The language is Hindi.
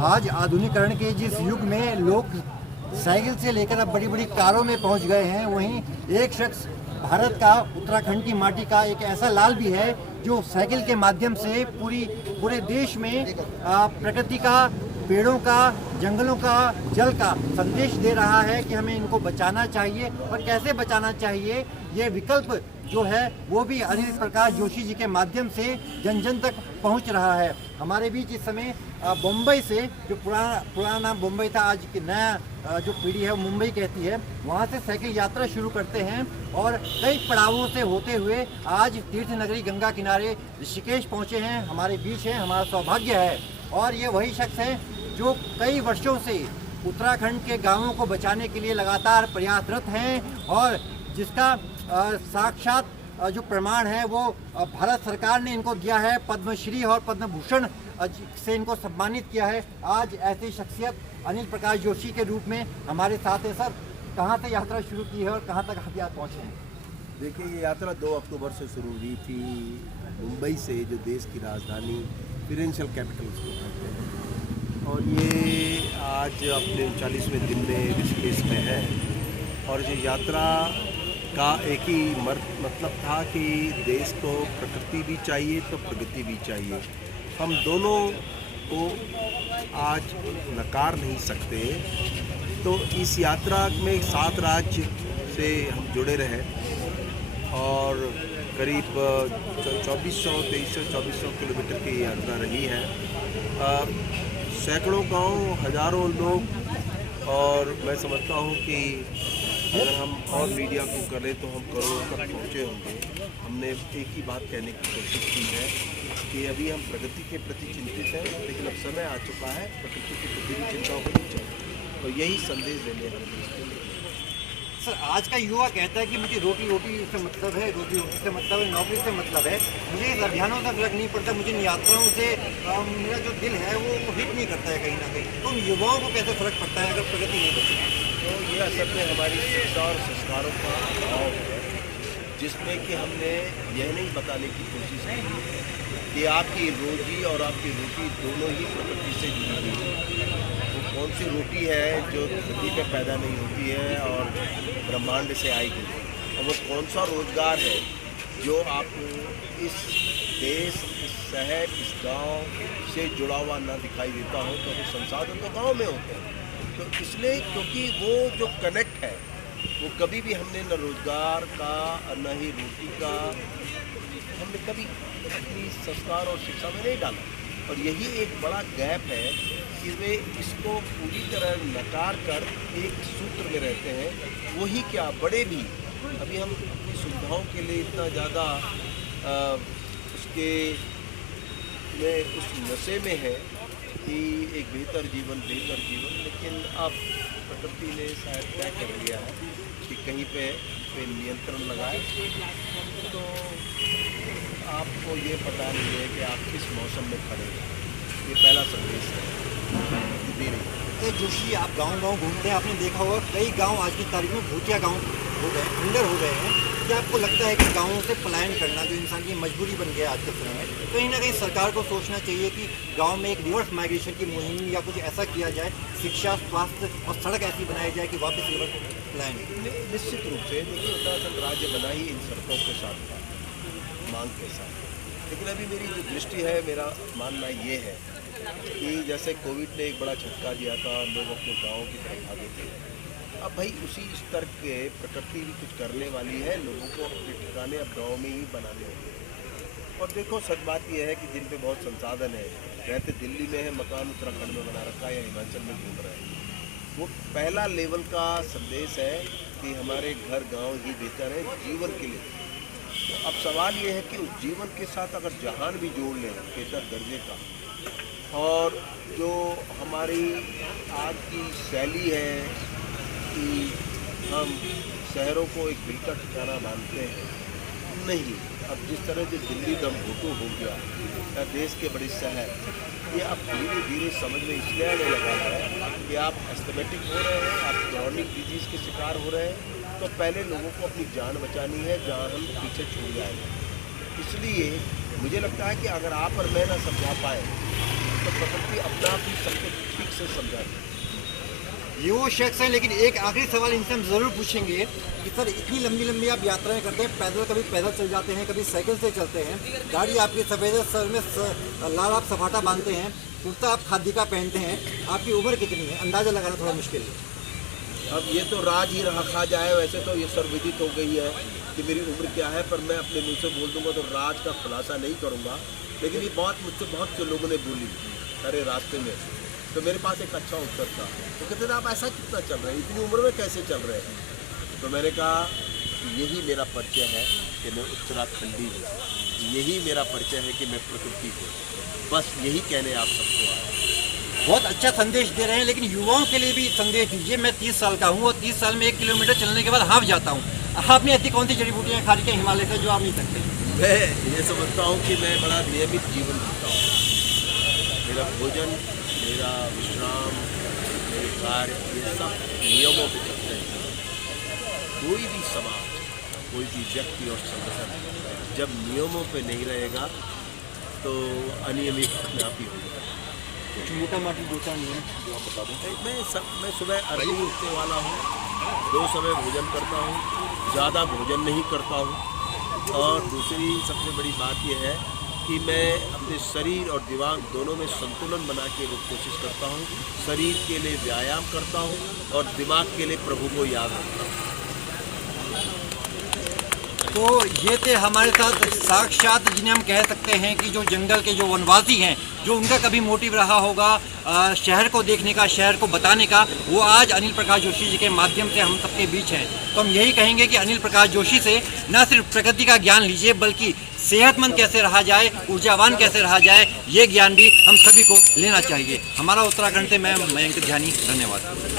आज आधुनिकीकरण के जिस युग में लोग साइकिल से लेकर अब बड़ी बड़ी कारों में पहुंच गए हैं, वहीं एक शख्स भारत का, उत्तराखंड की माटी का एक ऐसा लाल भी है जो साइकिल के माध्यम से पूरे देश में प्रकृति का, पेड़ों का, जंगलों का, जल का संदेश दे रहा है कि हमें इनको बचाना चाहिए। और कैसे बचाना चाहिए, ये विकल्प जो है वो भी अनिल प्रकाश जोशी जी के माध्यम से जन जन तक पहुंच रहा है। हमारे बीच इस समय बम्बई से, जो पुराना नाम बम्बई था, आज की नया जो पीढ़ी है वो मुंबई कहती है, वहाँ से साइकिल यात्रा शुरू करते हैं और कई पड़ावों से होते हुए आज तीर्थ नगरी गंगा किनारे ऋषिकेश पहुँचे हैं। हमारे बीच है, हमारा सौभाग्य है। और ये वही शख्स हैं जो कई वर्षों से उत्तराखंड के गाँवों को बचाने के लिए लगातार प्रयासरत हैं और जिसका साक्षात जो प्रमाण है वो भारत सरकार ने इनको दिया है। पद्मश्री और पद्म भूषण से इनको सम्मानित किया है। आज ऐसी शख्सियत अनिल प्रकाश जोशी के रूप में हमारे साथ है। सर, कहाँ से यात्रा शुरू की है और कहाँ तक आप पहुँचे हैं? देखिए, ये यात्रा 2 अक्टूबर से शुरू हुई थी मुंबई से, जो देश की राजधानी, फाइनेंशियल कैपिटल उसको कहते हैं, और ये आज अपने 39वें दिन में ऋषिकेश में है। और ये यात्रा का एक ही मतलब था कि देश को प्रकृति भी चाहिए तो प्रगति भी चाहिए। हम दोनों को आज नकार नहीं सकते। तो इस यात्रा में 7 राज्य से हम जुड़े रहे और करीब 2400 किलोमीटर की यात्रा रही है। सैकड़ों गांव, हजारों लोग, और मैं समझता हूं कि अगर हम और मीडिया को करें तो हम करोड़ों तक पहुँचे होंगे। हमने एक ही बात कहने की कोशिश की है कि अभी हम प्रगति के प्रति चिंतित हैं, लेकिन अब समय आ चुका है प्रकृति के प्रति भी चिंता होनी चाहिए। तो यही संदेश देने हम सर, आज का युवा कहता है कि मुझे रोटी से मतलब है, रोटी से मतलब है, नौकरी से मतलब है, मुझे इस अभियानों का फर्क नहीं पड़ता, मुझे इन यात्राओं से मेरा जो दिल है वो हिट नहीं करता है कहीं ना कहीं। तो युवाओं को कैसे फर्क पड़ता है अगर प्रगति नहीं बचती? तो ये असल में हमारी शिक्षा और संस्कारों का अभाव है, जिसमें कि हमने यह नहीं बताने की कोशिश की कि आपकी रोजी और आपकी रोटी दोनों ही प्रकृति से जुड़ी हुई है। वो कौन सी रोटी है जो धरती पे पैदा नहीं होती है और ब्रह्मांड से आएगी, और वो कौन सा रोजगार है जो आपको इस देश, इस शहर, इस गांव से जुड़ा हुआ ना दिखाई देता हो। तो संसाधन तो गांव में होते हैं। तो इसलिए क्योंकि वो जो कनेक्ट है वो कभी भी हमने न रोजगार का न ही रोटी का हमने कभी अपनी संस्कार और शिक्षा में नहीं डाला। और यही एक बड़ा गैप है कि वे इसको पूरी तरह नकार कर एक सूत्र में रहते हैं। वही क्या, बड़े भी अभी हम अपनी सुविधाओं के लिए इतना ज़्यादा उसके में उस नशे में है कि एक बेहतर जीवन, लेकिन अब प्रकृति ने शायद तय कर लिया है कि कहीं पे नियंत्रण लगाए। तो आपको ये पता नहीं है कि आप किस मौसम में खड़े हैं। ये पहला संदेश है दे रही। जोशी, आप गांव घूमते हैं, आपने देखा होगा कई गांव आज की तारीख में भूतिया गांव हो गए, खंडर हो गए हैं। क्या आपको लगता है कि गाँवों से पलायन करना जो इंसान की मजबूरी बन गया आज के समय में, कहीं ना कहीं सरकार को सोचना चाहिए कि गांव में एक रिवर्स माइग्रेशन की मुहिम या कुछ ऐसा किया जाए, शिक्षा, स्वास्थ्य और सड़क ऐसी बनाई जाए कि वापस रिवर्स पलायन? निश्चित रूप से देखिए, उत्तराखंड राज्य बना ही इन सड़कों के साथ था, मांग के साथ। लेकिन अभी मेरी जो दृष्टि है, मेरा मानना ये है कि जैसे कोविड ने एक बड़ा झटका दिया था, लोग अपने गाँव की तरफ भागे थे। अब भाई उसी स्तर के प्रकृति भी कुछ करने वाली है, लोगों को अपने ठिकाने अब गाँव में ही बनाने होंगे। और देखो, सच बात यह है कि जिन पे बहुत संसाधन है, रहते दिल्ली में है, मकान उत्तराखंड में बना रखा है या हिमाचल में घूम रहे हैं, वो पहला लेवल का संदेश है कि हमारे घर गांव ही बेहतर है जीवन के लिए। तो अब सवाल ये है कि उस जीवन के साथ अगर जहान भी जोड़ लें बेहतर दर्जे का, और जो हमारी आज की शैली है कि हम शहरों को एक बिल्कुल ठिकाना मानते हैं, नहीं। अब जिस तरह से दिल्ली दम घुटू हो गया या देश के बड़े शहर, ये अब धीरे धीरे समझ में इसलिए आने लगा है कि आप एस्थमेटिक हो रहे हैं, आप क्रॉनिक डिजीज़ के शिकार हो रहे हैं। तो पहले लोगों को अपनी जान बचानी है, जान हम पीछे छूट जाएगा। इसलिए मुझे लगता है कि अगर आप और मैं ना समझा पाए तो प्रकृति अपना आप ही सबको ठीक से समझा दे। ये वो शख्स हैं, लेकिन एक आखिरी सवाल इनसे हम ज़रूर पूछेंगे कि सर इतनी लंबी लंबी आप यात्राएं करते हैं, पैदल, कभी पैदल चल जाते हैं, कभी साइकिल से चलते हैं, गाड़ी आपकी सफ़ेद है, सर में लाल आप सफाटा बांधते हैं, कुर्ता आप खादी का पहनते हैं, आपकी उम्र कितनी है? अंदाज़ा लगाना थोड़ा मुश्किल है। अब ये तो राज ही रखा जाए, वैसे तो ये सर्वविदित हो गई है कि मेरी उम्र क्या है, पर मैं अपने मुँह से बोल दूंगा तो राज का खुलासा नहीं करूँगा। लेकिन ये बात मुझसे बहुत से लोगों ने बोली सारे रास्ते में, तो मेरे पास एक अच्छा उत्तर था। तो कहते थे आप ऐसा कितना चल रहे हैं, इतनी उम्र में कैसे चल रहे हैं? तो मैंने कहा यही मेरा परिचय है कि मैं उत्तराखंडी हूँ, यही मेरा परिचय है कि मैं प्रकृति हूँ। बस यही कहने आप सबको आया। बहुत अच्छा संदेश दे रहे हैं, लेकिन युवाओं के लिए भी संदेश दीजिए। मैं 30 साल का हूँ और 30 साल में 1 किलोमीटर चलने के बाद हाफ जाता हूँ। आपने ऐसी कौन सी जड़ी बूटियाँ खा रखी हैं हिमालय से जो आप नहीं सकते? मैं ये समझता हूँ कि मैं बड़ा नियमित जीवन जीता हूँ। मेरा भोजन, मेरा विश्राम, मेरे कार्य, ये सब नियमों पे चलते हैं। कोई भी समाज, कोई भी व्यक्ति और संगठन जब नियमों पे नहीं रहेगा तो अनियमित अपने आप ही होगा। कुछ मोटा माटी दो चार नियम जो आप बता दें। मैं सुबह अर्ली उठने वाला हूँ, 2 समय भोजन करता हूँ, ज़्यादा भोजन नहीं करता हूँ, और दूसरी सबसे बड़ी बात यह है कि मैं अपने शरीर और दिमाग दोनों में संतुलन बना के कोशिश करता हूँ। शरीर के लिए व्यायाम करता हूँ और दिमाग के लिए प्रभु को याद रखता हूँ। तो ये थे हमारे साथ साक्षात, जिन्हें हम कह सकते हैं कि जो जंगल के जो वनवासी हैं, जो उनका कभी मोटिव रहा होगा शहर को देखने का, शहर को बताने का, वो आज अनिल प्रकाश जोशी जी के माध्यम से हम सबके बीच हैं। तो हम यही कहेंगे कि अनिल प्रकाश जोशी से न सिर्फ प्रकृति का ज्ञान लीजिए, बल्कि सेहतमंद कैसे रहा जाए, ऊर्जावान कैसे रहा जाए, ये ज्ञान भी हम सभी को लेना चाहिए। हमारा उत्तराखंड से मैं मयंक ध्यानी, धन्यवाद।